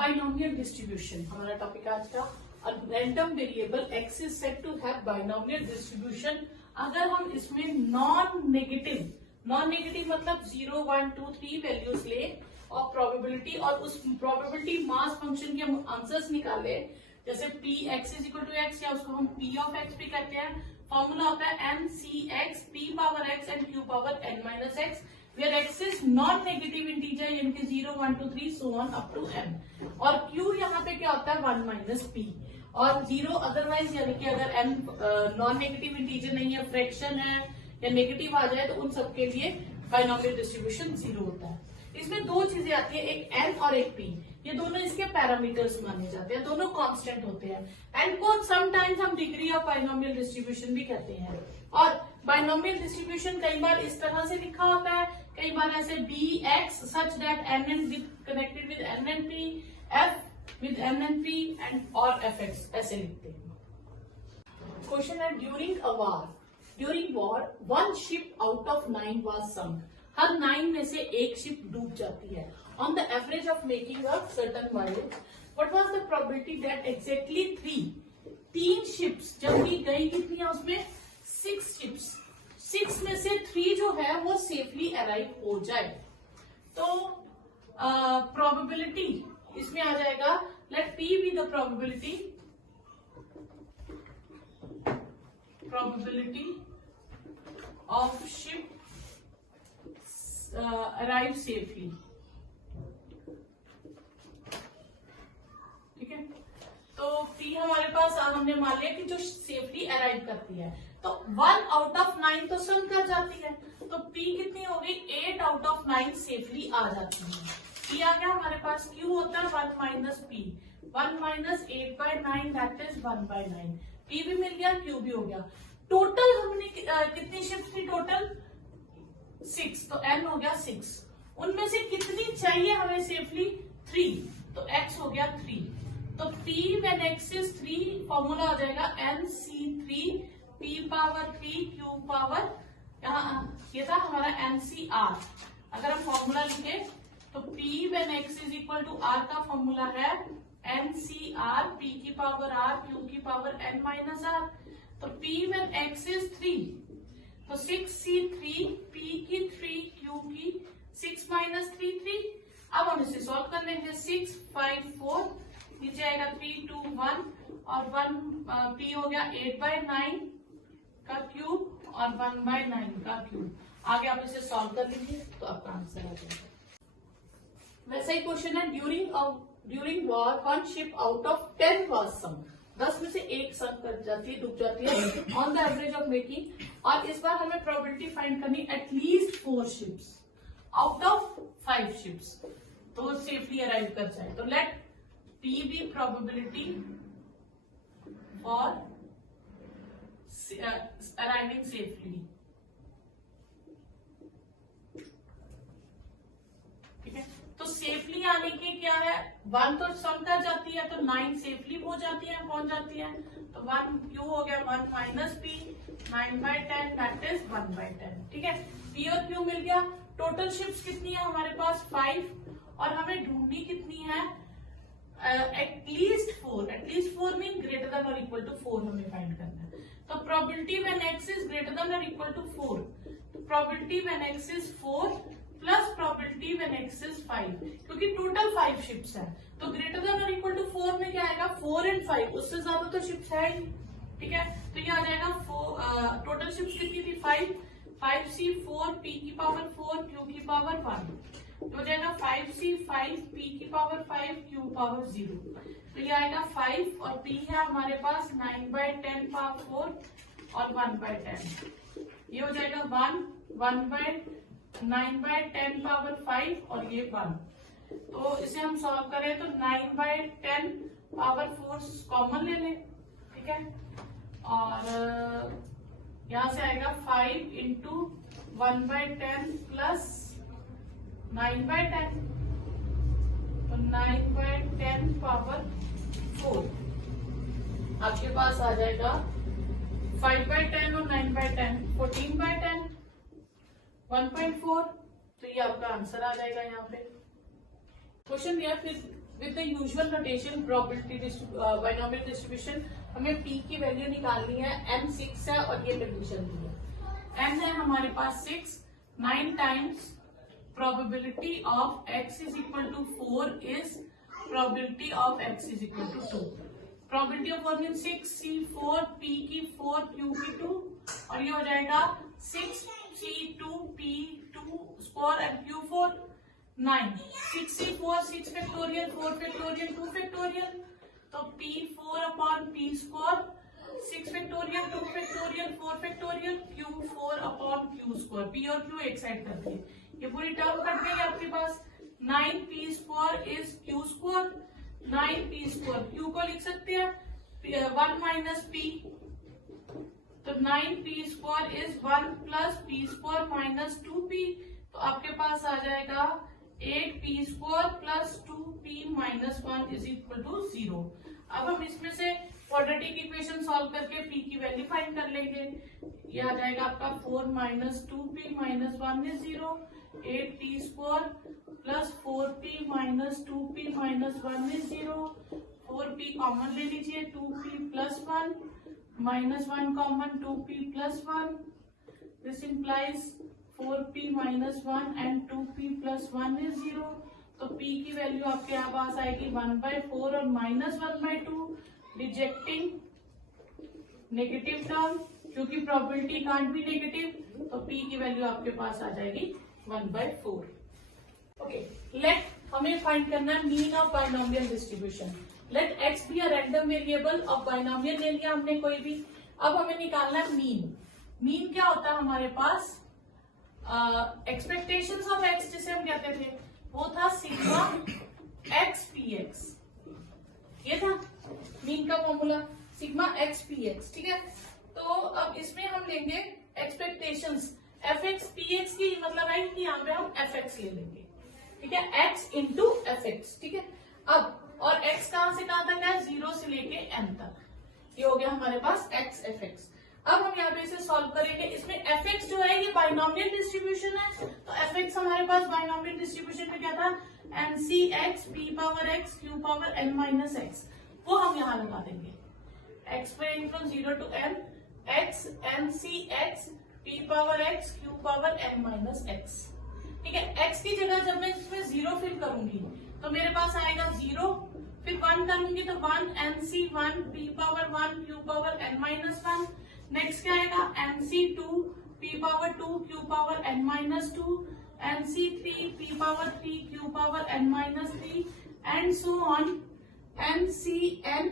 Binomial distribution हमारा topic आज का। Random variable x is said to have binomial distribution अगर हम इसमें नॉन नेगेटिव मतलब 0, 1, 2, 3 वैल्यूज ले और प्रोबेबिलिटी और उस प्रोबेबिलिटी मास फंक्शन के हम आंसर्स निकाले, जैसे p x is equal to x या उसको हम पी ऑफ एक्स भी कहते हैं। फॉर्मूला होता है n c x p power x and q power n minus x, where x is non negative integer यानी कि 0, 1, 2, 3 so on up to n, और q यहाँ पे क्या होता है 1 minus p और 0 अदरवाइज यानी कि अगर n नॉन नेगेटिव इंटीजर नहीं है, फ्रैक्शन है या नेगेटिव आ जाए तो उन सब के लिए बाइनोमियल डिस्ट्रीब्यूशन 0 होता है। इसमें दो चीजें आती है, एक n और एक p, ये दोनों इसके पैरामीटर्स माने जाते हैं, दोनों कांस्टेंट होते हैं। n को समटाइम्स हम डिग्री ऑफ बाइनोमियल डिस्ट्रीब्यूशन भी कहते हैं। और बाइनोमियल डिस्ट्रीब्यूशन कई बार इस तरह से लिखा होता है, कई बार ऐसे B X such that N and with connected with N and P, F with N and P and और एफ एक्स, ऐसे लिखते हैं। क्वेश्चन है during war 1 ship out of 9 was sunk, हर 9 में से एक शिप डूब जाती है। On the average of making a certain voyage what was the probability that exactly 3 ships जब भी गई कितनी है उसमें 6 शिप्स, 6 में से 3 जो है वो सेफली अराइव हो जाए। तो प्रोबेबिलिटी इसमें आ जाएगा, let p be the probability of ship arrive safely. ठीक है, तो पी हमारे पास हमने मान लिया कि जो सेफली अराइव करती है, तो 1 आउट ऑफ 9 तो सम कर जाती है, तो P कितनी होगी 8 आउट ऑफ 9 सेफली आ जाती है। P आ गया हमारे पास, Q होता है 1 minus P, 1 minus 8/9 that is 1/9। P भी मिल गया, Q भी हो गया। टोटल हमने कितनी शिफ्ट थी टोटल 6, तो N हो गया 6, उनमें से कितनी चाहिए हमें सेफली 3, तो X हो गया 3। तो P when X is 3 formula आ जाएगा NC3 P power 3 Q power, यहाँ ये था हमारा NCR। अगर हम फॉर्मूला लिखे तो P when X is equal to R का फॉर्मूला है NCR P की पावर R Q की पावर N माइनस R। तो P when X is 3 तो 6C3 P की 3 Q की 6 माइनस 3। अब हम इसे सॉल्व कर लेंगे, 6, 5, 4 नीचे आएगा 3, 2, 1 और 1 P हो गया 8/9 का क्यूब और 1/9 का क्यूब। आगे आप इसे सॉल्व कर लीजिए तो आपका आंसर आ जाएगा। वैसा ही क्वेश्चन है during war 1 ship out of 10 was sunk, 10 में से एक संक कर जाती है, डूब जाती है on the average of making. और इस बार हमें प्रोबेबिलिटी फाइंड करनी at least 4 ships out of 5 ships तो सेफली अराइव कर जाए। तो late P be probability for arriving safely। ठीक है, तो सेफली आने के क्या है, 1 तो सम कर जाती है तो 9 सेफली हो जाती है, पहुंच जाती है। तो 1 Q हो गया 1 माइनस P 9/10 दैट इज 1/10। ठीक है, P और Q मिल गया। टोटल शिप्स कितनी है हमारे पास 5 और हमें ढूंढनी कितनी है एटलीस्ट 4 मीन ग्रेटर देन और इक्वल टू 4 हमें फाइंड करना है। तो probability when x is greater than और इक्वल टू 4, तो probability when x is 4 plus probability when x is 5, क्योंकि टोटल 5 शिप्स है तो ग्रेटर देन और इक्वल टू 4 में क्या आएगा 4 एंड 5, उससे ज्यादा तो शिप्स है ही। ठीक है, तो ये आ जाएगा टोटल शिप्स कितनी थी 5C 4 P की पावर 4 Q की पावर 1, हो जाएगा 5C 5 P की पावर 5 Q पावर 0। तो ये आएगा 5 और P है हमारे पास 9/10 पावर 4 और 1/10, ये हो जाएगा 1/9/10 पावर 5 और ये 1। तो इसे हम सॉल्व करें तो 9/10 पावर 4 कॉमन ले लें। ठीक है, और यहां से आएगा 5 इंटू 1/10 प्लस 9/10, तो 9/10 पावर 4 आपके पास आ जाएगा 5/10 और 9/10 14/10 1.4। तो ये आपका आंसर आ जाएगा यहाँ पे। क्वेश्चन दिया फिर with the usual notation probability binomial distribution हमें p की वैल्यू निकालनी है। n 6 है और ये कंडीशन दी है। n है हमारे पास 6, 9 times probability of x is equal to 4 is probability of x is equal to 2. Probability of 4 means 6 c 4 p की 4 q की 2 और ये हो जाएगा 6 c 2 p 2 square and q 4 9 6 c 4 6 factorial 4 factorial 2 factorial तो p 4 upon p square 6 factorial 2 factorial 4 factorial q 4 upon q square p और q एक side कर दिए। ये पूरी टर्म कट गई आपके पास। 9p square is q square 9p square q को लिख सकते हैं 1 माइनस p तो 9p square is 1 plus p square minus 2p तो आपके पास आ जाएगा 8p square plus 2p minus 1 is equal to 0। अब हम इसमें से क्वाड्रेटिक इक्वेशन सॉल्व करके p की वैल्यू फाइंड कर लेंगे। ये आ जाएगा आपका 4 minus 2p minus 1 is 0 8p square plus 4p minus 2p minus 1 is 0 4p common ले लीजिए 2p plus 1 minus 1 common 2p plus 1 this implies 4p minus 1 and 2p plus 1 is 0 तो p की वैल्यू आपके यहाँ पास आएगी 1/4 और माइनस 1/2 रिजेक्टिंग नेगेटिव टर्म क्योंकि probability can't be negative तो p की वैल्यू आपके पास आ जाएगी 1/4। ओके लेट हमें फाइंड करना है mean of binomial distribution. Let x be a random variable of binomial ले लिया हमने कोई भी। अब हमें निकालना है मीन। मीन क्या होता है हमारे पास एक्सपेक्टेशंस ऑफ x जिसे हम कहते थे वो था सिग्मा x पी एक्स। ये था मीन का formula sigma x P x. ठीक है तो अब इसमें हम लेंगे expectations F x p x की मतलब है कि यहाँ पे हम एफ एक्स ले लेंगे। ठीक है x इंटू एफ एक्स। ठीक है अब और x कहां से कहां तक है 0 से लेके n तक ये हो गया हमारे पास x एफ एक्स। अब हम यहाँ पे इसे सॉल्व करेंगे। इसमें एफ एक्स जो है ये बाइनोमियल डिस्ट्रीब्यूशन है तो एफ एक्स हमारे पास बाइनोमियल डिस्ट्रीब्यूशन में क्या था n c x p power x q power n minus x वो हम यहाँ लगा देंगे। X varying from 0 to n x n c x p power x q power n minus x। ठीक है x की जगह जब मैं इसमें 0 फिल करूंगी तो मेरे पास आएगा 0 फिर 1 करूंगी तो 1 n c 1 p power 1 q power n minus 1 next क्या आएगा n c 2 p power 2 q power n minus 2 n c 3 p power 3 q power n minus 3 and so on n c n।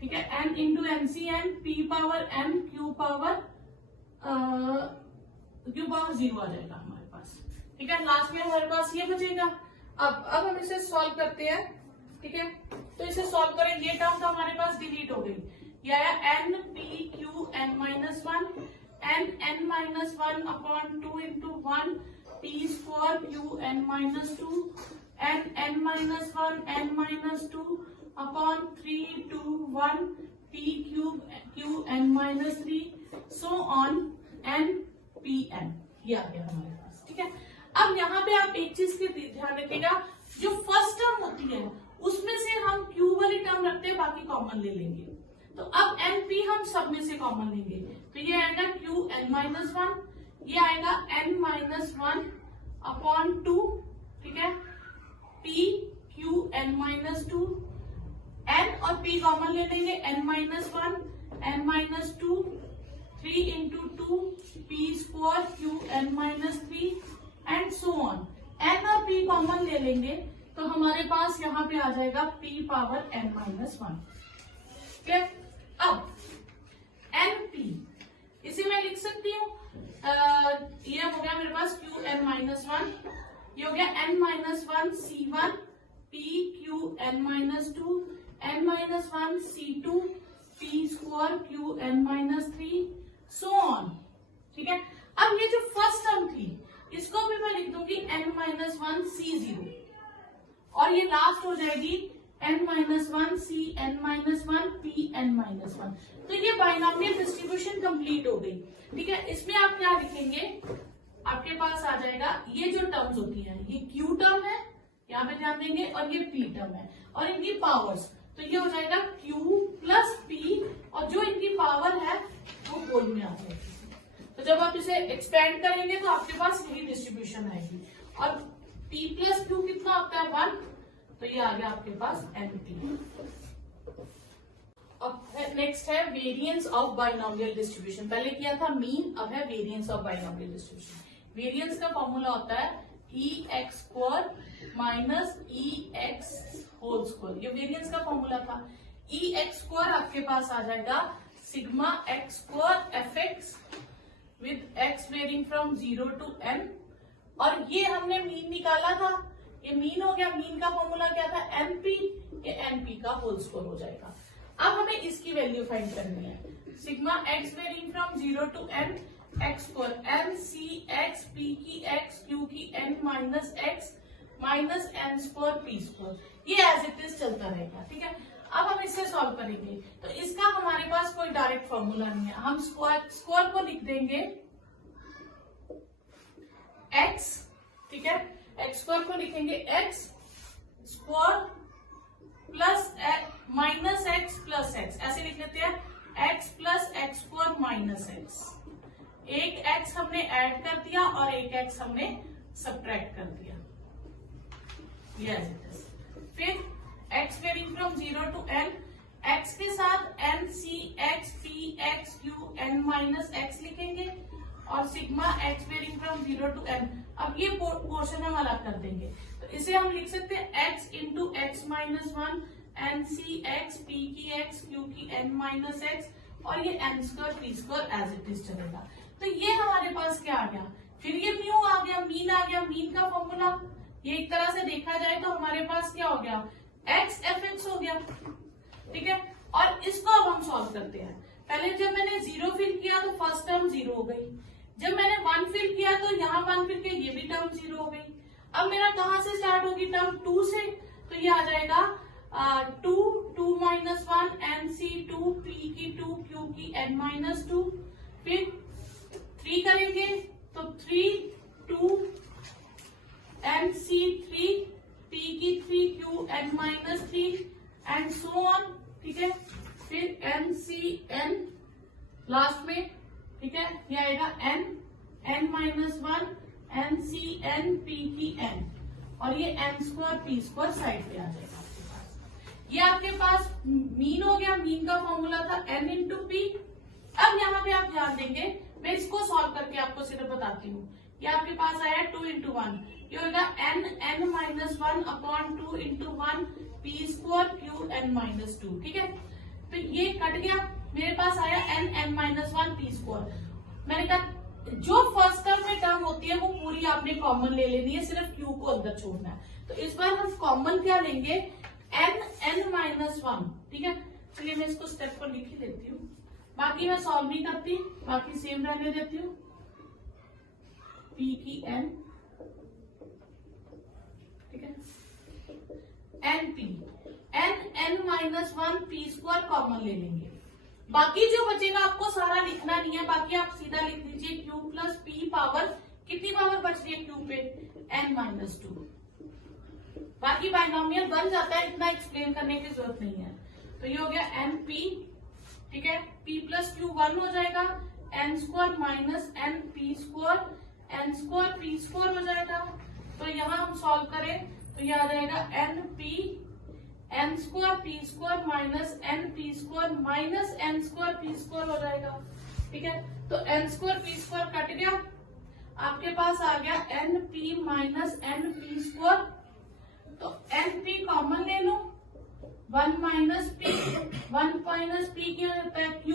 ठीक है n into n c n p power n q power 0 आ जाएगा हमारे पास। ठीक है last में हमारे पास ये बचेगा। अब हम इसे सॉल्व करते हैं। ठीक है तो इसे सॉल्व करें ये टर्म तो हमारे पास डिलीट हो गई। ये आया n p q n minus 1 n minus 1 upon 2 into 1 p square q n minus 2 n minus 1 n minus 2 upon 3 2 1 p q n minus 3 so on n p n. ये आ गया हमारे पास। ठीक है अब यहाँ पे आप एक चीज के ध्यान रखिएगा जो फर्स्ट टर्म होती है उसमें से हम क्यू वाली टर्म रखते हैं बाकी कॉमन ले लेंगे। तो अब एन पी हम सब में से कॉमन लेंगे तो ये आएगा क्यू एन माइनस 1 ये आएगा एन माइनस 1 अपॉन 2। ठीक है p q n minus 2 n और पी कॉमन ले लेंगे n minus 1 n minus 2 3 into 2 p square q n minus 3 and so on. N और पी कॉमन ले लेंगे तो हमारे पास यहाँ पे आ जाएगा p पावर n माइनस 1। ठीक है अब एन पी इसे मैं लिख सकती हूँ ये हो गया मेरे पास क्यू एन माइनस 1 ये हो गया n minus 1 c1 p q n minus 2 n minus 1 c2 p square q n minus 3 so on. ठीक है अब ये जो फर्स्ट टर्म थी इसको भी मैं लिख दूंगी n माइनस 1 c0 और ये लास्ट हो जाएगी n minus 1 c n minus 1 p n minus 1। तो ये बाइनोमियल डिस्ट्रीब्यूशन कंप्लीट हो गई। ठीक है इसमें आप क्या लिखेंगे आपके पास आ जाएगा ये जो टर्म्स होती है ये q टर्म है यहाँ पे ध्यान देंगे, और ये p टर्म है और इनकी पावर्स, तो ये हो जाएगा q प्लस p, और जो इनकी पावर है वो पोल में आ जाएगी। तो जब आप इसे एक्सपेंड करेंगे तो आपके पास यही डिस्ट्रीब्यूशन आएगी, और p प्लस q कितना होता है 1, तो ये आ गया आपके पास np। अब नेक्स्ट है वेरिएंस ऑफ बाइनोमियल डिस्ट्रीब्यूशन। पहले किया था मीन, अब है variance of binomial distribution. Variance का फॉर्मूला होता है EX square minus EX whole square, ये वेरिएंस का फॉर्मूला था। EX स्क्वायर आपके पास आ जाएगा sigma x square fx with x varying from 0 to n, और ये हमने मीन निकाला था, ये मीन हो गया। मीन का फॉर्मूला क्या था NP, ये NP का होल स्क्वायर हो जाएगा। अब हमें इसकी वैल्यू फाइंड करनी है। Sigma x varying from 0 to n x square n c x p की x q की n minus x minus n square p square, ये एज इट इज चलता रहेगा। ठीक है, अब हम इसे सॉल्व करेंगे। तो इसका हमारे पास कोई डायरेक्ट फॉर्मूला नहीं है, हम स्क्वायर को लिख देंगे x, ठीक है, x स्क्वायर को लिखेंगे x square plus minus x plus x, ऐसे लिख लेते हैं x plus x square minus x. एक x हमने ऐड कर दिया और एक x हमने सब्ट्रैक्ट कर दिया, यस। फिर x varying from 0 to n, x के साथ n c x p x q n minus x लिखेंगे, और sigma x varying from 0 to n। अब ये पोर्शन हम अलग कर देंगे, तो इसे हम लिख सकते हैं x into x minus 1 n c x p की x q की n माइनस x, और ये n square p square as it is चलेगा। तो ये हमारे पास क्या आ गया, फिर ये म्यू आ गया, मीन आ गया। मीन का फॉर्मूला ये एक तरह से देखा जाए तो हमारे पास क्या हो गया, x fx हो गया। ठीक है, और इसको अब हम सॉल्व करते हैं। पहले जब मैंने 0 फिल किया तो फर्स्ट टर्म 0 हो गई, जब मैंने 1 फिल किया तो यहाँ 1 फिल किया, ये भी टर्म 0 हो गई। अब मेरा कहाँ से स्टार्ट होगी, टर्म 2 से, तो ये आ जाएगा 2 माइनस 1 एन सी 2 पी की 2 क्यू की n माइनस 2, फिर 3 करेंगे तो 3 2 एन सी 3 पी की 3 Q n minus 3 and so on. ठीक है, फिर एन सी एन लास्ट में, ठीक है, ये आएगा n minus 1 n c n p की n, और ये n square p square side पे आ जाएगा आपके पास। ये आपके पास मीन हो गया, मीन का फॉर्मूला था n इंटू पी। अब यहाँ पे आप ध्यान देंगे, मैं इसको सॉल्व करके आपको सिर्फ बताती हूँ। ये आपके पास आया 2 इंटू 1, ये होगा n minus 1 upon 2 into 1 p square Q n minus 2। ठीक है, तो ये कट गया, मेरे पास आया n माइनस 1 पी स्क्वायर। मैंने कहा जो फर्स्ट टर्म में टर्म होती है वो पूरी आपने कॉमन ले लेनी है, सिर्फ क्यू को अंदर छोड़ना है। तो इस बार हम कॉमन क्या लेंगे, n माइनस 1। ठीक है, चलिए मैं इसको स्टेप पर लिख ही लेती हूँ, बाकी मैं सॉल्व नहीं करती, बाकी सेम रहने देती हूँ। p की n, ठीक है, n minus 1 p square common ले लेंगे। बाकी जो बचेगा आपको सारा लिखना नहीं है, बाकी आप सीधा लिख दीजिए q प्लस पी पावर, कितनी पावर बच रही है q पे, n माइनस 2। बाकी बाइनोमियल बन जाता है, इतना एक्सप्लेन करने की जरूरत नहीं है। तो ये हो गया एन पी, ठीक है, p प्लस क्यू 1 हो जाएगा, n square minus n P square, n square p square हो जाएगा। तो यहाँ हम सॉल्व करें तो ये आ जाएगा n P n square p square minus n P square minus n square p square हो जाएगा। ठीक है, तो n square p square cut गया, आपके पास आ गया n P minus n P square. तो n पी कॉमन ले लो, 1 माइनस पी, 1 माइनस पी क्या होता है q।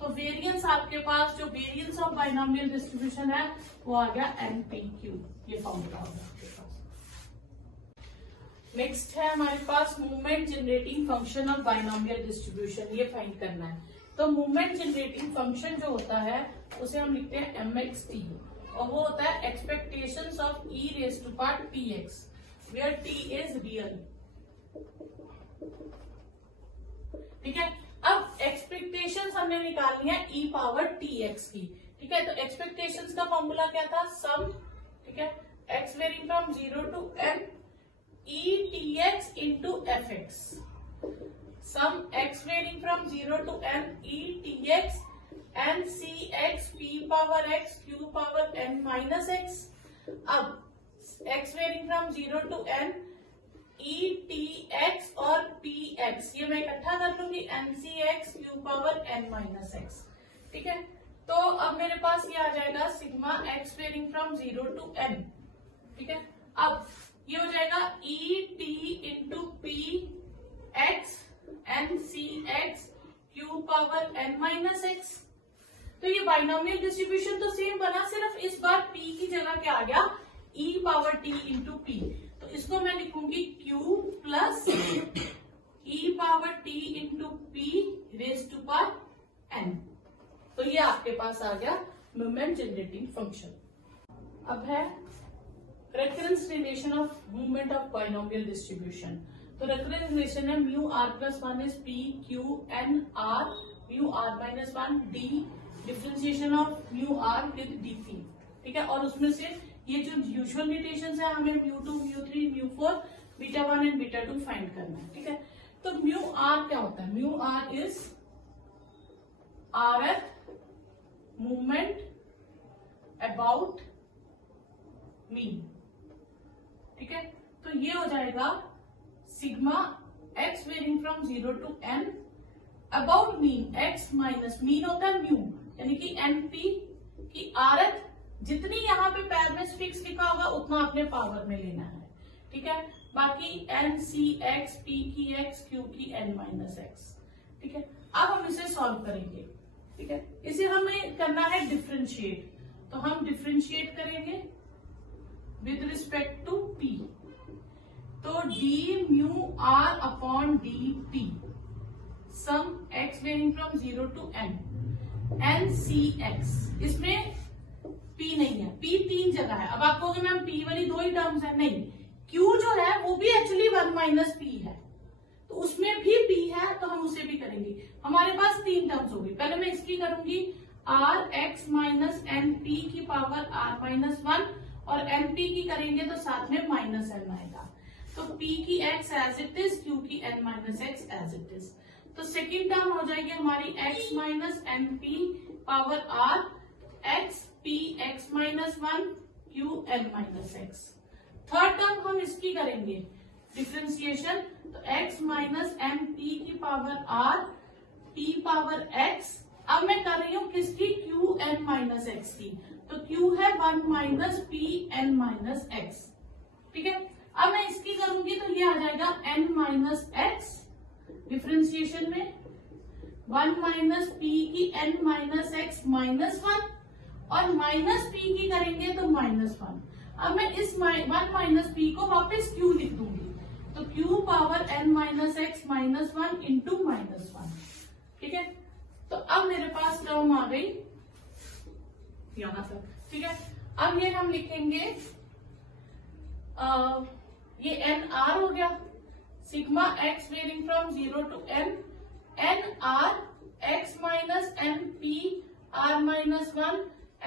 तो वेरिएंस आपके पास, जो वेरिएंस ऑफ बाइनोमियल डिस्ट्रीब्यूशन है वो आ गया n पी क्यू, ये फॉर्मूला होगा आपके पास। नेक्स्ट है हमारे पास movement generating function of binomial distribution, ये फाइंड करना है। तो मूवमेंट जनरेटिंग फंक्शन जो होता है उसे हम लिखते हैं mxt, और वो होता है expectations of e raise to part px, where t is real. ठीक है, अब एक्सपेक्टेशंस हमने निकालनी है e पावर tx की। ठीक है, तो एक्सपेक्टेशंस का फॉर्मूला क्या था, सम, ठीक है, x varying from 0 to n e t x into f x, sum x varying from 0 to n e t x n c x p power x q power n minus x. अब x varying from 0 to n e t x और p x, ये मैं इकट्ठा कर लूंगी, n c x q power n minus x. ठीक है, तो अब मेरे पास ये आ जाएगा sigma x varying from 0 to n। ठीक है, अब ये हो जाएगा e t into p x n c x q power n minus x. तो ये बाइनोमियल डिस्ट्रीब्यूशन तो सेम बना, सिर्फ इस बार p की जगह क्या आ गया, e power t into p. तो इसको मैं लिखूंगी q plus e power t into p raise to power n। तो ये आपके पास आ गया मोमेंट जनरेटिंग फंक्शन। अब है reference relation of movement of binomial distribution. तो रेफरेंस रिलेशन है mu r plus 1 is p q n r mu r minus 1 d differentiation of mu r with d p. ठीक है, और उसमें से ये जो यूजुअल नोटेशंस है हमें mu 2 mu 3 mu 4 beta 1 and beta 2 find करना है। ठीक है, तो म्यू आर क्या होता है, mu r is r f movement about mean. ठीक है, तो ये हो जाएगा sigma x varying from 0 to n about mean, x minus mean होता है म्यू, यानी कि एन पी की आर एफ जितनी यहाँ पे पैर में फिक्स लिखा होगा उतना अपने पावर में लेना है। ठीक है, बाकी एन सी एक्स पी की एक्स क्यू की एन माइनस एक्स। ठीक है, अब हम इसे सॉल्व करेंगे। ठीक है, इसे हमें करना है डिफरेंशिएट, तो हम डिफरेंशिएट करेंगे विद रिस्पेक्ट टू पी। तो d mu r upon d t sum x varying from 0 to n n c x, इसमें p नहीं है, p 3 जगह है। अब आप कहोगे मैम p वाली 2 ही टर्म्स है, नहीं, q जो है वो भी एक्चुअली 1 माइनस p है, तो उसमें भी p है, तो हम उसे भी करेंगे। हमारे पास 3 टर्म्स होगी, पहले मैं इसकी करूंगी r x minus n p की पावर आर माइनस 1 और एन पी की करेंगे तो साथ में माइनस एन आएगा। तो p की x as it is, q की n minus x as it is. तो सेकेंड टर्म हो जाएगी हमारी x minus n p power r x p x minus 1 q n minus x. Third term हम इसकी करेंगे डिफ्रेंसिएशन, तो x माइनस एन पी की power r p power x। अब मैं कर रही हूँ किसकी, q n माइनस एक्स की, तो q है 1 minus p n minus x. ठीक है, अब मैं इसकी करूंगी तो ये आ जाएगा n माइनस एक्स डिफ्रेंसिएशन में 1 माइनस पी की n माइनस एक्स माइनस 1 और माइनस p की करेंगे तो माइनस 1। अब मैं इस 1 माइनस p को वापस q लिख दूंगी, तो q power n minus x minus 1 into minus 1। ठीक है, तो अब मेरे पास टर्म आ गई यहां तक। ठीक है, अब ये हम लिखेंगे ये एन आर हो गया, sigma x varying from 0 to n n r x minus n p r minus 1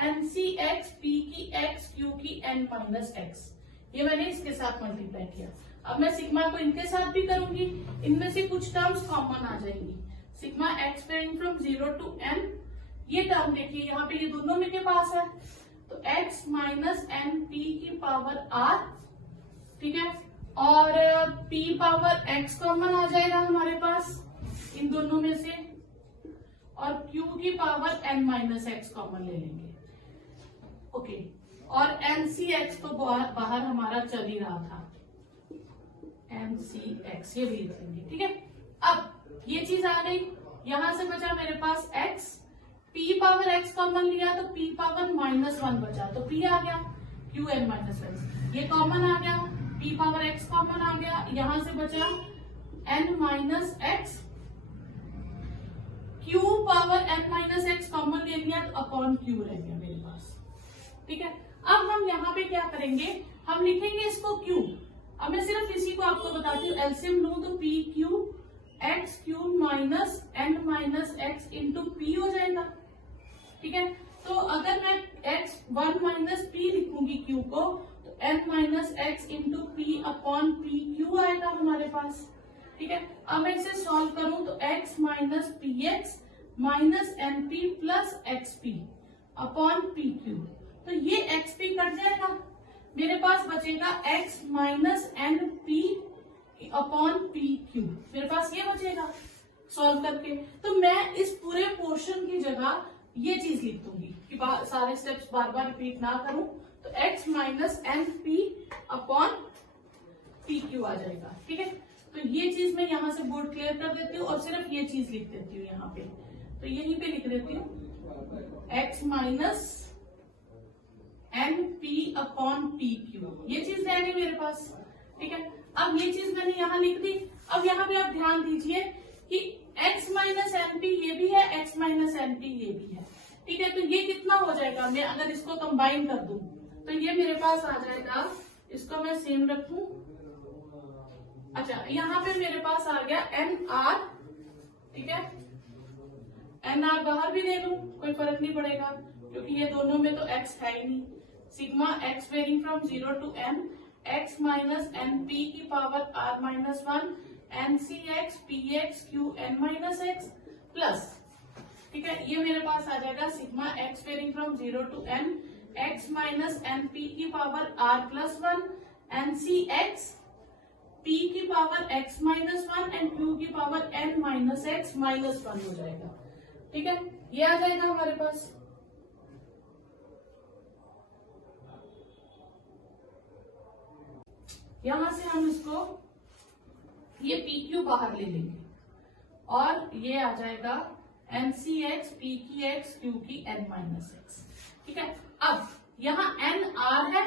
n c x p की एक्स क्यू की एन माइनस एक्स। ये मैंने इसके साथ मल्टीप्लाई किया। अब मैं सिग्मा को इनके साथ भी करूंगी, इनमें से कुछ टर्म्स कॉमन आ जाएंगी। Sigma x varying from 0 to n, ये टर्म देखिए यहाँ पे ये दोनों मेरे पास है, तो x माइनस एन पी की पावर r। ठीक है, और p पावर x कॉमन आ जाएगा हमारे पास इन दोनों में से, और q की power n minus x common ले लेंगे। ओके, और एन सी एक्स तो बाहर हमारा चल ही रहा था, एन सी एक्स ये भी लिख लेंगे। ठीक है, अब ये चीज आ गई, यहां से बचा मेरे पास x, p power x common लिया तो p पावर माइनस 1 बचा, तो p आ गया q n माइनस एक्स, ये कॉमन आ गया, p पावर x कॉमन आ गया, यहां से बचा n minus x, q power n minus x common ले लिया तो अपॉन q रह गया मेरे पास। ठीक है, अब हम यहाँ पे क्या करेंगे, हम लिखेंगे इसको q। अब मैं सिर्फ इसी को आपको बताती हूँ, एलसीएम लूं तो p q x q minus n minus x into p हो जाएगा। ठीक है, तो अगर मैं x 1 माइनस पी लिखूंगी q को, तो n minus x into p upon p q आएगा हमारे पास। ठीक है, अब मैं इसे सॉल्व करूं तो x minus p x minus n p plus x p upon p q, तो ये एक्स पी कट जाएगा, मेरे पास बचेगा x minus n p upon p q, मेरे पास ये बचेगा सॉल्व करके। तो मैं इस पूरे पोर्शन की जगह ये चीज लिख दूंगी कि सारे स्टेप्स बार बार रिपीट ना करूं, तो x minus n p upon p q आ जाएगा। ठीक है, तो ये चीज मैं यहाँ से बोर्ड क्लियर कर देती हूँ और सिर्फ ये चीज लिख देती हूँ यहाँ पे, तो यहीं पे लिख देती हूँ x minus n p upon p q, ये चीज रहेगी मेरे पास। ठीक है, अब ये चीज मैंने यहाँ लिख दी। अब यहाँ पे आप ध्यान दीजिए कि x माइनस एन पी ये भी है, x माइनस एन पी ये भी है। ठीक है, तो ये कितना हो जाएगा, मैं अगर इसको कंबाइन कर दूं तो ये मेरे पास आ जाएगा, इसको मैं सेम रखूं। अच्छा, यहाँ पे मेरे पास आ गया एन आर। ठीक है, एन आर बाहर भी ले लूं कोई फर्क नहीं पड़ेगा, क्योंकि ये दोनों में तो x है ही नहीं। Sigma x varying from 0 to n x minus n p की power r minus 1 n c x p x q n minus x plus. ठीक है, ये मेरे पास आ जाएगा sigma x varying from 0 to n x minus n p की power r plus 1 n c x p की power x minus 1 and q की power n minus x minus 1 हो जाएगा। ठीक है, ये आ जाएगा हमारे पास। यहां से हम इसको ये पी क्यू बाहर ले लेंगे और ये आ जाएगा एन सी एक्स पी की एक्स क्यू की एन माइनस एक्स। ठीक है, अब यहाँ एन आर है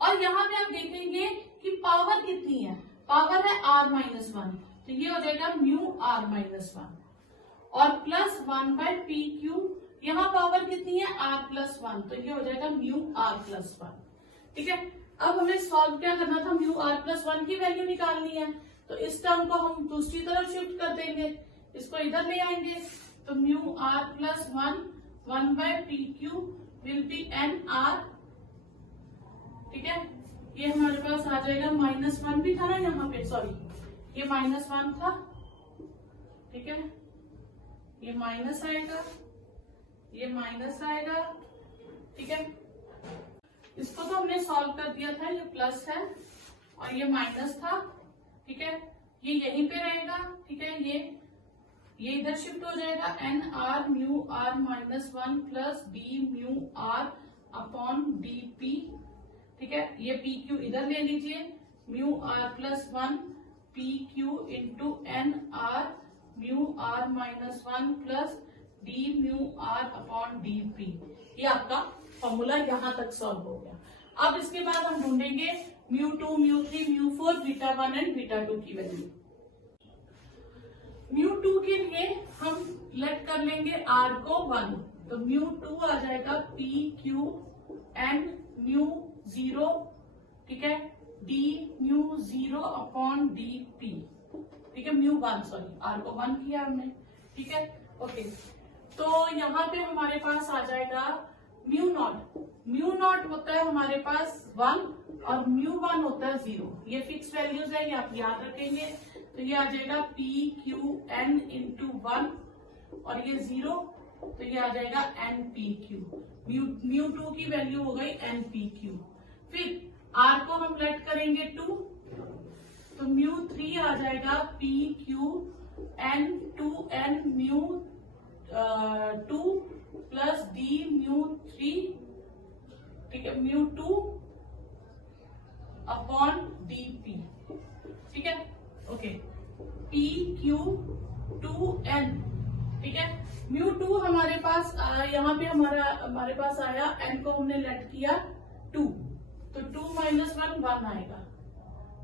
और यहाँ पे आप देखेंगे कि पावर कितनी है, पावर है आर माइनस 1, तो ये हो जाएगा म्यू आर माइनस 1 और प्लस 1 बाय पी क्यू, यहाँ पावर कितनी है आर प्लस 1, तो ये हो जाएगा म्यू आर प्लस 1। ठीक है, अब हमें सॉल्व क्या करना था, म्यू आर प्लस 1 की वैल्यू निकालनी है, तो इस टर्म को हम दूसरी तरफ शिफ्ट कर देंगे, इसको इधर ले आएंगे, तो mu r plus 1 by p q will be n r. ठीक है, ये हमारे पास आ जाएगा, माइनस 1 भी था ना यहाँ पे, सॉरी ये माइनस 1 था। ठीक है, ये माइनस आएगा, ये माइनस आएगा। ठीक है, इसको तो हमने सॉल्व कर दिया था, ये प्लस है और ये माइनस था। ठीक है, ये यहीं पे रहेगा। ठीक है, ये इधर शिफ्ट हो जाएगा, n r mu r minus 1 plus d mu r upon d p. ठीक है, ये पी क्यू इधर ले लीजिए, mu r plus 1 p q into n r mu r minus 1 plus d mu r upon d p. ये आपका formula यहाँ तक सॉल्व हो गया। अब इसके बाद हम ढूंढेंगे mu 2 mu 3 mu 4 beta 1 and beta 2 की वैल्यू। म्यू 2 के लिए हम लेट कर लेंगे आर को 1, तो म्यू 2 आ जाएगा पी क्यू एन म्यू 0। ठीक है, D mu 0 upon d p. ठीक है, म्यू 1, सॉरी आर को 1 किया हमने। ठीक है, ओके, तो यहाँ पे हमारे पास आ जाएगा म्यू नॉट होता है हमारे पास 1 और म्यू 1 होता है 0। ये फिक्स वैल्यूज है, ये आप याद रखेंगे, तो ये आ जाएगा पी क्यू एन इंटू 1 और ये 0, तो ये आ जाएगा एन पी क्यू। म्यू 2 की वैल्यू हो गई एन पी क्यू। फिर आर को हम लेट करेंगे 2, तो म्यू 3 आ जाएगा p q n 2 n mu 2 plus d mu 3। ठीक है, म्यू 2 अपॉन डी पी। ठीक है, ओके, पी क्यू 2 एन। ठीक है, म्यू 2 हमारे पास यहाँ पे हमारे पास आया, एन को हमने लेट किया 2, तो 2 माइनस 1 आएगा।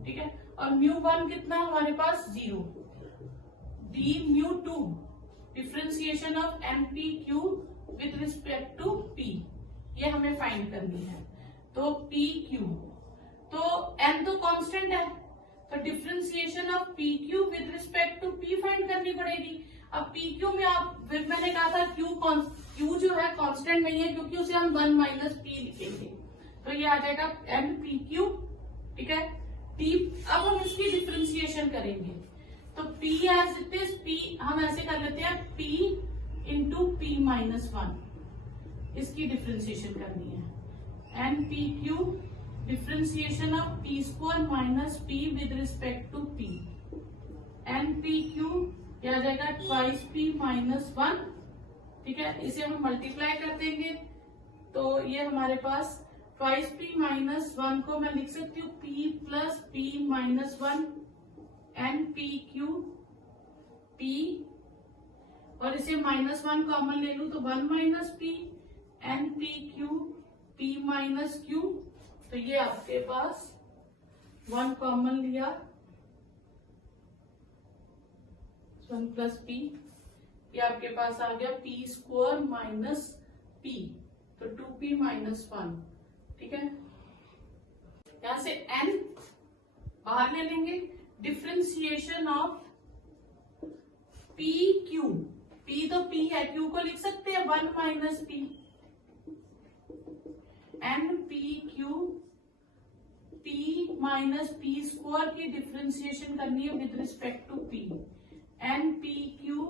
ठीक है, और म्यू 1 कितना है हमारे पास 0। D mu 2 differentiation of m p q with respect to p, ये हमें फाइंड करनी है। तो पी क्यू, तो एन तो कांस्टेंट है, तो differentiation of p q with respect to p find करनी पड़ेगी। अब पी क्यू में मैंने कहा था क्यू जो है कांस्टेंट नहीं है, क्योंकि उसे हम 1 माइनस पी लिखेंगे, तो ये आ जाएगा एन पी क्यू, ठीक है। पी, अब हम इसकी डिफ्रेंसिएशन करेंगे, तो P as it is, P हम ऐसे कर लेते हैं P into p minus one, इसकी डिफ्रेंसिएशन करनी है। N p q differentiation of p square minus p with respect to p, n p q आ जाएगा ट्वाइस पी माइनस वन, ठीक है। इसे हम मल्टीप्लाई कर देंगे, तो ये हमारे पास ट्वाइस पी माइनस वन को मैं लिख सकती हूँ P plus p minus one, n p q P, और इसे माइनस वन कॉमन ले लूं तो one minus p, n p q P minus q, तो ये आपके पास वन कॉमन लिया, वन प्लस पी, ये आपके पास आ गया पी स्क्वायर माइनस पी, तो 2p माइनस वन, ठीक है। यहां से n बाहर ले लेंगे, differentiation of p q, p तो पी है, क्यू को लिख सकते हैं one minus p, n p q p minus p square की डिफ्रेंसिएशन करनी है with respect to p, n p q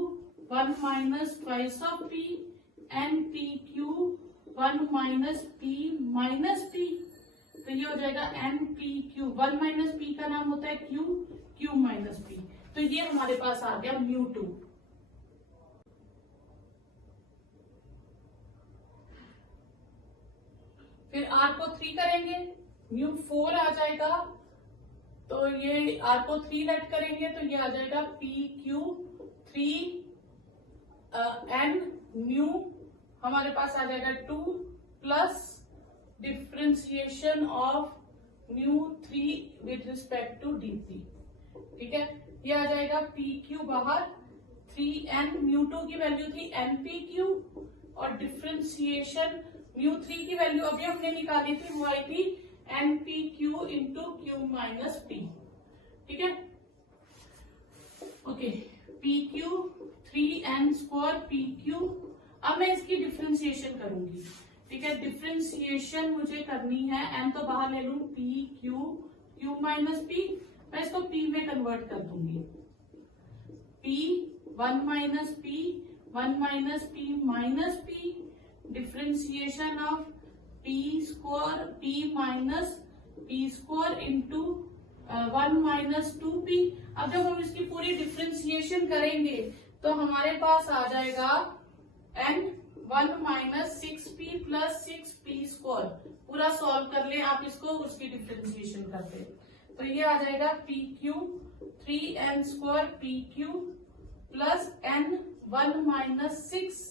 one minus twice of p, n p q one minus p minus p, तो ये हो जाएगा n p q, one minus p का नाम होता है क्यू, क्यू माइनस पी, तो ये हमारे पास आ गया म्यू टू। फिर आर को 3 करेंगे, म्यू 4 आ जाएगा, तो ये आर को 3 लेट करेंगे तो ये आ जाएगा पी क्यू 3 एन म्यू, हमारे पास आ जाएगा 2 plus differentiation of mu 3 with respect to dp, ठीक है। ये आ जाएगा पी क्यू बाहर, 3n म्यू 2 की वैल्यू थी एन पी क्यू, और डिफ्रेंसिएशन म्यू 3 की वैल्यू अभी हमने निकाली थी, वो आई थी n p q into q minus p, ठीक है। Okay, p q 3n square p q, अब मैं इसकी डिफ्रेंसिएशन करूंगी, ठीक है। डिफ्रेंसिएशन मुझे करनी है, एन तो बाहर ले लूं, P Q Q minus P, मैं इसको पी में कन्वर्ट कर दूंगी, P one minus P, one minus p minus P, differentiation of p square P minus p square into one minus two P. अब जब हम इसकी पूरी डिफ्रेंसिएशन करेंगे तो हमारे पास आ जाएगा n one minus six p plus six p square, पूरा सॉल्व कर ले आप इसको, उसकी डिफ्रेंसिएशन करते, तो ये आ जाएगा p q 3n square p q plus n one minus six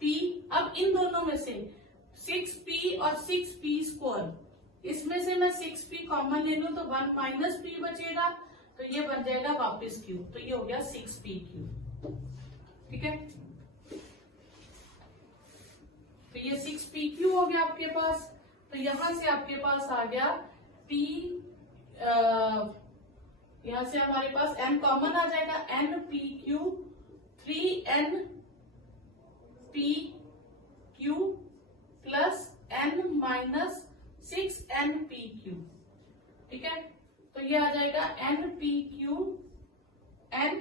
p. अब इन दोनों में से 6p और 6p स्क्वायर, इसमें से मैं 6p कॉमन ले लूं तो 1 माइनस पी बचेगा, तो ये बन जाएगा वापस q, तो ये हो गया 6pq, ठीक है। तो ये 6pq हो गया आपके पास, तो यहां से आपके पास आ गया p, यहां से हमारे पास n कॉमन आ जाएगा, n p q 3n p q plus n minus 6n p q, ठीक है। तो ये आ जाएगा n पी क्यू n,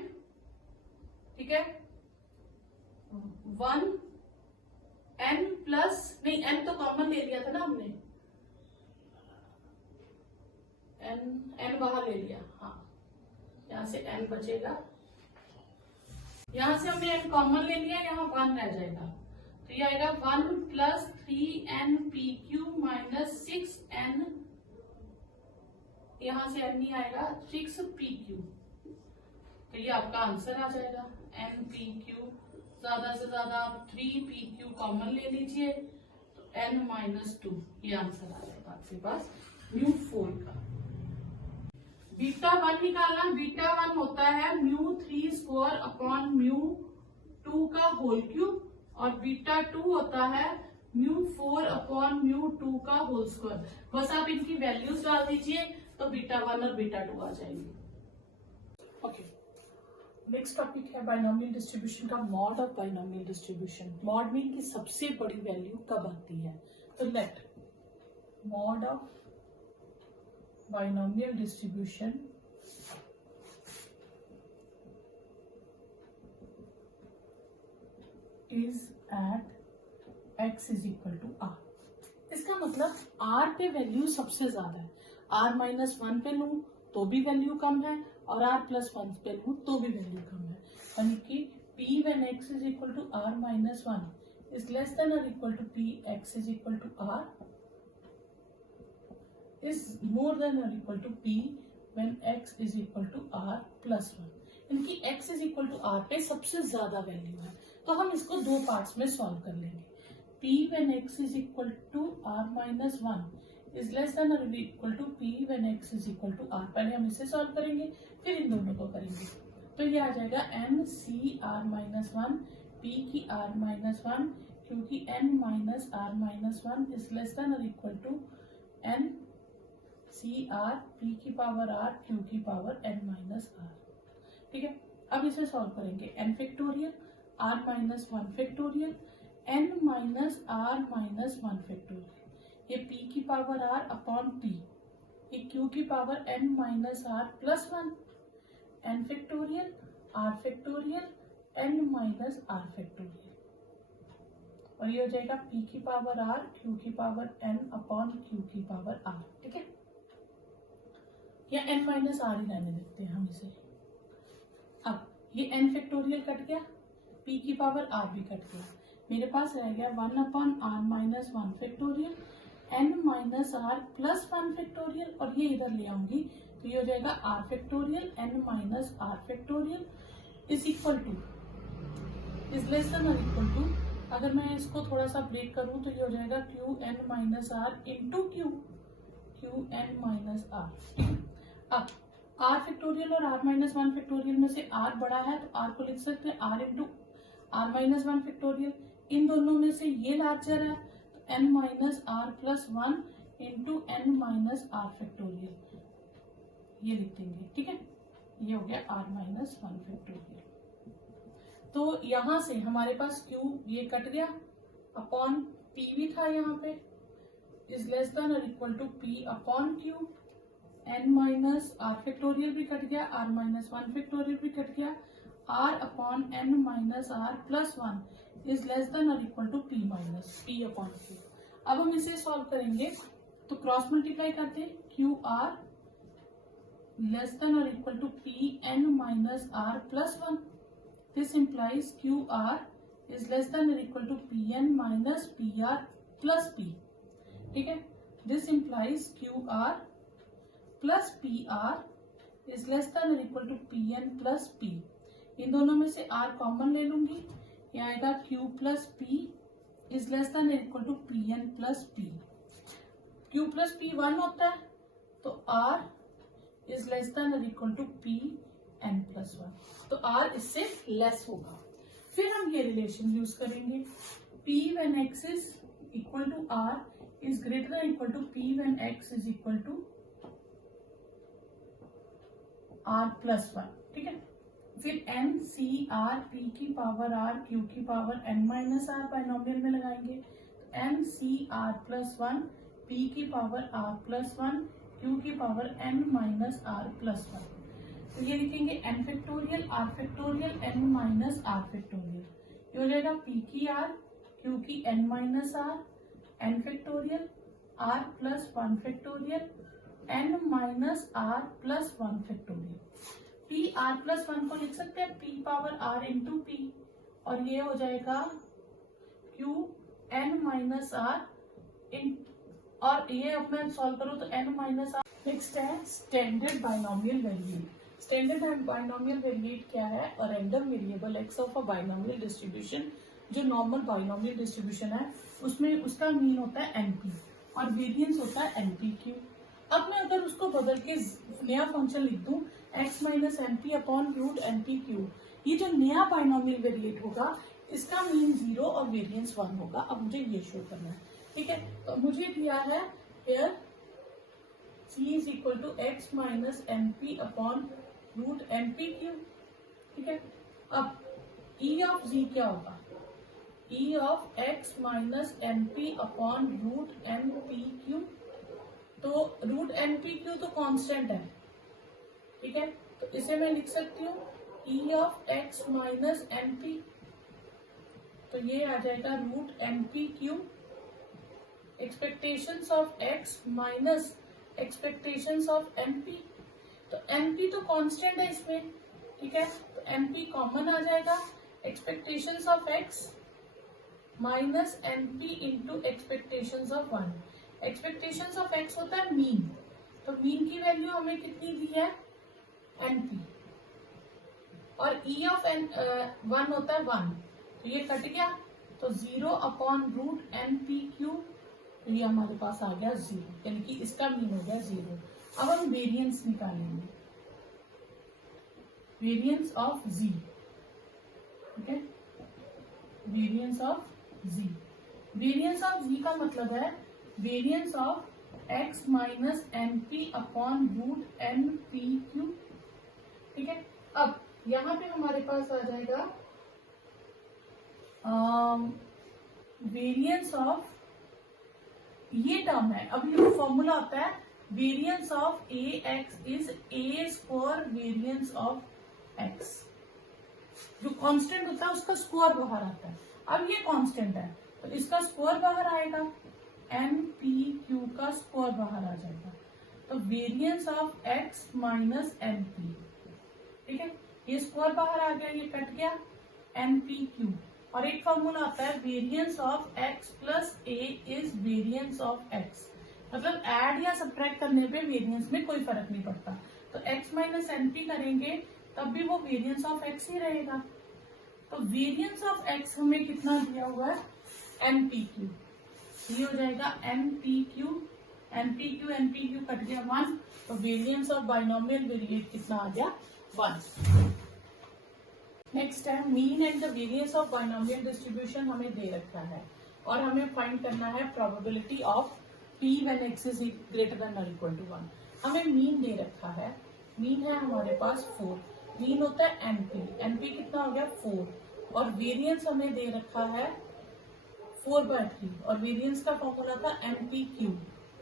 ठीक है, 1 n प्लस, नहीं n तो कॉमन ले लिया था ना हमने, n बाहर ले लिया, हाँ, यहां से n बचेगा, यहां से हमने n कॉमन ले लिया, यहाँ 1 रह जाएगा, तो ये आएगा 1 plus 3n p Q minus 6n, यहां से n नहीं आएगा, 6pq, तो ये आपका आंसर आ जाएगा। n पी क्यू ज्यादा से ज्यादा आप 3pq कॉमन ले लीजिए, तो n माइनस 2, ये आंसर आ जाएगा आपके पास म्यू 4 का। बीटा 1 निकालना, बीटा 1 होता है म्यू 3 स्क्वायर अपॉन म्यू 2 का होल क्यूब, और बीटा 2 होता है म्यू 4 अपॉन म्यू 2 का होल स्क्वायर, बस आप इनकी वैल्यूज डाल दीजिए तो बीटा 1 और बीटा 2 आ जाएंगे। ओके, नेक्स्ट टॉपिक है बाइनोमियल डिस्ट्रीब्यूशन का, mod of binomial distribution. Mod mean की सबसे बड़ी वैल्यू कब आती है, तो late mod of binomial distribution is at x is equal to r। इसका मतलब r पे वैल्यू सबसे ज्यादा है, r माइनस वन पे लूं तो भी वैल्यू कम है और r प्लस वन पे लूं तो भी वैल्यू कम है, यानी कि p when x is equal to r minus 1 is less than or equal to p x is equal to r is more than or equal to p when x is equal to r plus 1। इनकी x is equal to r पे सबसे ज्यादा value है, तो हम इसको दो parts में सॉल्व कर लेंगे। p when x is equal to r minus 1 is less than or equal to p when x is equal to r। पहले हम इसे सॉल्व करेंगे फिर इन दोनों को करेंगे, तो ये आ जाएगा n c r minus one p की r माइनस वन, क्योंकि n minus r minus one is less than और equal to n c r p की पावर r q की पावर n माइनस r। ठीक है, अब इसे सॉल्व करेंगे। n factorial r minus one factorial n minus r minus one factorial, ये p की पावर r अपॉन p, ये q की power n minus r plus one, n factorial r factorial n minus r factorial, और ये हो जाएगा p की power r q की पावर n अपॉन q की पावर r। ठीक है, या n माइनस r ही रहने देते हैं हम इसे। अब ये n फैक्टोरियल कट गया, p की पावर r भी कट गया, मेरे पास रह गया one upon r minus one factorial n minus r plus one factorial, और ये इधर ले आऊंगी तो ये हो जाएगा r factorial n minus r factorial is equal two is less than और इक्वल टू, अगर मैं इसको थोड़ा सा ब्रेक करूं तो ये हो जाएगा q n minus r into q n minus r. अब r फैक्टोरियल और r माइनस वन फैक्टोरियल में से r बड़ा है तो r को लिख सकते हैं r into r minus one factorial, इन दोनों में से ये लार्जर है तो n minus r plus one into n minus r factorial, ये लिख देंगे। ठीक है, ये हो गया r माइनस वन फैक्टोरियल। तो यहां से हमारे पास q ये कट गया अपॉन p भी था यहाँ पे, इज लेस देन और equal to p upon q, n minus r factorial भी कट गया, r माइनस वन फैक्टोरियल भी कट गया, r upon n minus r plus one is less than और equal to p minus p upon q। अब हम इसे solve करेंगे तो क्रॉस मल्टीप्लाई करते हैं, क्यू आर लेस देन और equal to p n minus r plus one, this implies q r is less than और equal to p n minus p r plus p. ठीक है, this implies q r plus p r is less than और equal to p n plus p. इन दोनों में से r common ले लूंगी, ये आएगा q plus p is less than equal to p n plus p. q plus p one होता है तो r is less than equal to p n plus one, तो r इससे लेस होगा। फिर हम ये रिलेशन यूज करेंगे, p when x is equal to r is greater than equal to p when x is equal to r plus one. ठीक है, फिर n c r p की पावर r q की power n minus r binomial में लगाएंगे, n c r plus one p की power r plus one q की power n minus r plus one. तो ये लिखेंगे n factorial r factorial n minus r factorial, ये हो जाएगा p की r q की n minus r n factorial r plus one factorial n minus r plus one factorial. p r plus one को लिख सकते हैं p power r into p, और ये हो जाएगा q n माइनस r इन, और ये अब मैं सॉल्व करूँ तो n माइनस r। नेक्स्ट है standard binomial variate. Standard binomial variate क्या है? और random variable x of a binomial distribution, जो नॉर्मल बाइनोमियल डिस्ट्रीब्यूशन है उसमें उसका मीन होता है np और वेरिएंस होता है npq। अब मैं अगर उसको बदल के नया फंक्शन लिख दूं x minus np upon root npq, ये जो नया बाइनोमियल वेरिएट होगा इसका मीन 0 और वेरिएंस 1 होगा। अब मुझे ये शो करना है। ठीक है, तो मुझे दिया है here c is equal to x minus np upon root npq। ठीक है, अब e ऑफ z क्या होगा? e of x minus np upon root npq। तो रूट एनपी क्यू तो कांस्टेंट है, ठीक है, तो इसे मैं लिख सकती हूँ e of x minus np, तो ये आ जाएगा root np q expectations of x minus expectations of np. तो एनपी तो कांस्टेंट है इसमें, ठीक है, तो एनपी कॉमन आ जाएगा, expectations of x minus np into expectations of one. Expectations of x होता है मीन, तो मीन की वैल्यू हमें कितनी दी है एनपी, और ई ऑफ एन वन होता है वन, तो ये कट गया, तो 0 अपॉन रूट एनपी क्यू, तो ये हमारे पास आ गया 0, यानी कि इसका मीन हो गया 0। अब हम वेरिएंस निकालेंगे, वेरिएंस ऑफ जी, ठीक है, variance of g. Variance of g का मतलब है variance of x minus np upon root n p q, ठीक है। अब यहां पे हमारे पास आ जाएगा वेरिएंस ऑफ, ये टर्म है, अब ये फॉर्मूला होता है variance of A x is a square variance of x, जो कांस्टेंट होता है उसका स्क्वायर बाहर आता है। अब ये कांस्टेंट है तो इसका स्क्वायर बाहर आएगा, एन पी क्यू का स्क्वायर बाहर आ जाएगा, तो variance of x minus n p, ठीक है, ये स्क्वायर बाहर आ गया, ये कट गया, एन पी क्यू, और एक फॉर्मूला आता है variance of x plus A is variance of x, मतलब ऐड या सब्ट्रैक्ट करने पे वेरिएंस में कोई फर्क नहीं पड़ता, तो एक्स माइनस एनपी करेंगे तब भी वो वेरिएंस ऑफ एक्स ही रहेगा। तो वेरिएंस ऑफ एक्स हमें कितना दिया हुआ है एनपी क्यू, ये हो जाएगा NP Q, NP Q cut गया 1, तो वेरिएंस ऑफ बाइनोमियल वेरिएट कितना आ गया 1। नेक्स्ट है mean and the variance of binomial distribution हमें दे रखा है, और हमें फाइंड करना है probability of P when x is greater than और इक्वल टू 1। हमें मीन दे रखा है, मीन है हमारे पास 4, मीन होता है एनपी, एनपी कितना हो गया 4, और वेरिएंस हमें दे रखा है 4/3, और वेरिएंस का फॉर्मूला था एनपी क्यू,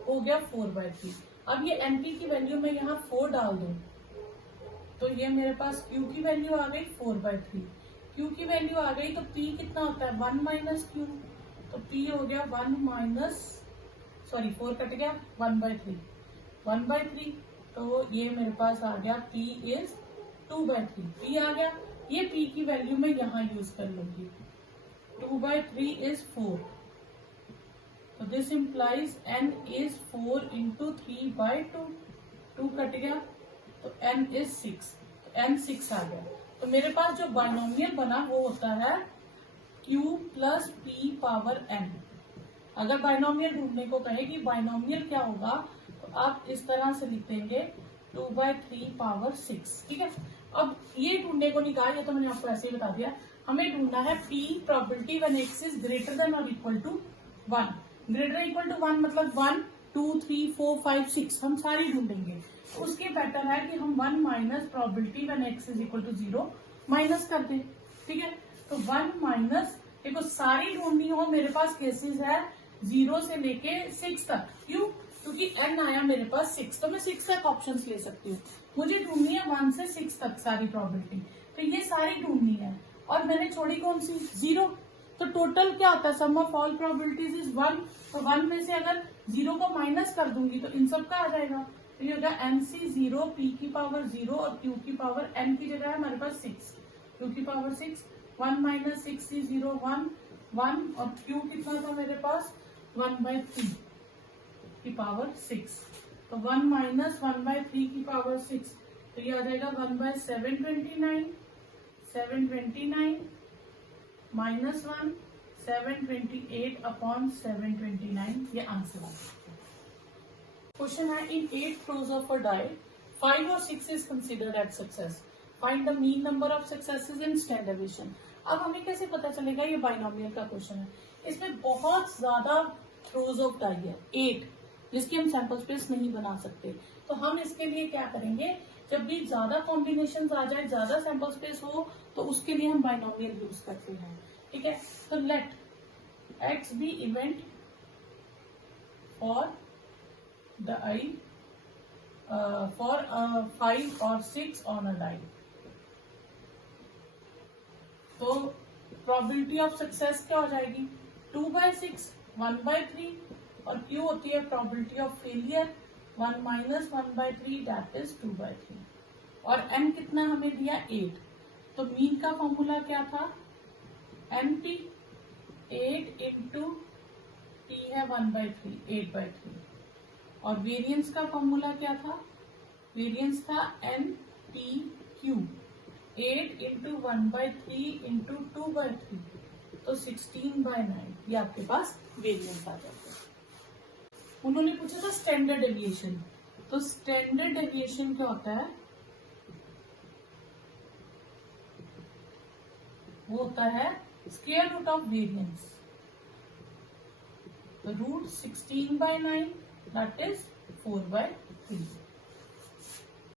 हो गया 4/3। अब ये एनपी की वैल्यू में यहाँ 4 डाल दूं तो ये मेरे पास Q की वैल्यू आ गई 4/3, Q की वैल्यू आ गई तो P कितना होता है 1 माइनस Q, तो P हो गया 1 माइनस, सॉरी 4 कट गया 1/3, तो ये मेरे पास आ गया P इज 2/3, P आ गया, ये P की वैल्यू मैं यहाँ यूज कर लूंगी, 2/3 इज 4, तो this implies n is 4 into 3/2, 2 cut गया, तो n इज 6, तो n 6 आ गया, तो मेरे पास जो बाइनोमियल बना वो होता है q plus p power n। अगर बाइनोमियल ढूंढने को कहे कि बाइनोमियल क्या होगा, तो आप इस तरह से लिख देंगे 2/3 पावर 6, ठीक है। अब ये ढूंढने को नहीं कहा, ये तो मैंने आपको ऐसे ही बता दिया, हमें ढूंढना है p probability when x is greater than और equal to 1। Greater equal to 1 मतलब 1 2 3 4 5 6 हम सारी ढूंढेंगे, उसके बेटर है कि हम 1 minus probability when x is equal to 0 minus कर दें, ठीक है। तो 1 माइनस, देखो सारी ढूंढनी हो, मेरे पास केसेस है 0 से लेके 6 तक, क्यों, क्योंकि n आया मेरे पास 6, तो मैं 6 तक ऑप्शंस ले सकती हूँ, मुझे ढूंढनी है 1 से 6 तक सारी प्रोबेबिलिटी, तो ये सारी ढूंढनी है, और मैंने छोड़ी कौन सी 0, तो टोटल क्या होता है सम ऑफ ऑल प्रोबेबिलिटीज इज 1, तो 1 में से अगर 0 को माइनस कर दूंगी तो इन सब का आ जाएगा, तो ये होगा NC 0 P की पावर 0 और Q की पावर n की जगह है हमारे पास 6, Q की पावर 6, 1 माइनस 6 is 0 1 1, और Q कितना था मेरे पास 1/3 की पावर 6, तो 1 माइनस 1/3 की पावर 6, तो ये आ जाएगा 1/729, 729 माइनस 1 728 अपॉन 729, ये आंसर है। क्वेश्चन है इन 8 rows of a die 5 or 6 is considered as success, find the mean number of successes in standard deviation। अब हमें कैसे पता चलेगा, ये बाइनोमियल का क्वेश्चन है, इसमें बहुत ज्यादा rows of die है 8, जिसकी हम सैंपल स्पेस नहीं बना सकते, तो हम इसके लिए क्या करेंगे, जब भी ज्यादा कॉम्बिनेशन आ जाए, ज्यादा सैंपल स्पेस हो, तो उसके लिए हम बाइनोमियल यूज करते हैं, ठीक है। तो let x be event for die for 5 or 6 on a die. तो प्रोबेबिलिटी ऑफ सक्सेस क्या हो जाएगी 2/6 1/3 और Q होती है probability of failure 1 - 1/3 that is 2/3 और n कितना हमें दिया 8 तो मीन का फॉर्मूला क्या था NP 8 इंटू T है 1/3 8/3 और वेरिएंस का फॉर्मूला क्या था वेरिएंस था NPQ 8 इंटू 1/3 इंटू 2/3 तो 16/9 ये आपके पास वेरिएंस आ जाता है। उन्होंने पूछा था स्टैंडर्ड डेविएशन तो स्टैंडर्ड डेविएशन क्या होता है वो होता है स्क्वायर रूट ऑफ वेरिएंस तो रूट 16/9 दैट इज 4/3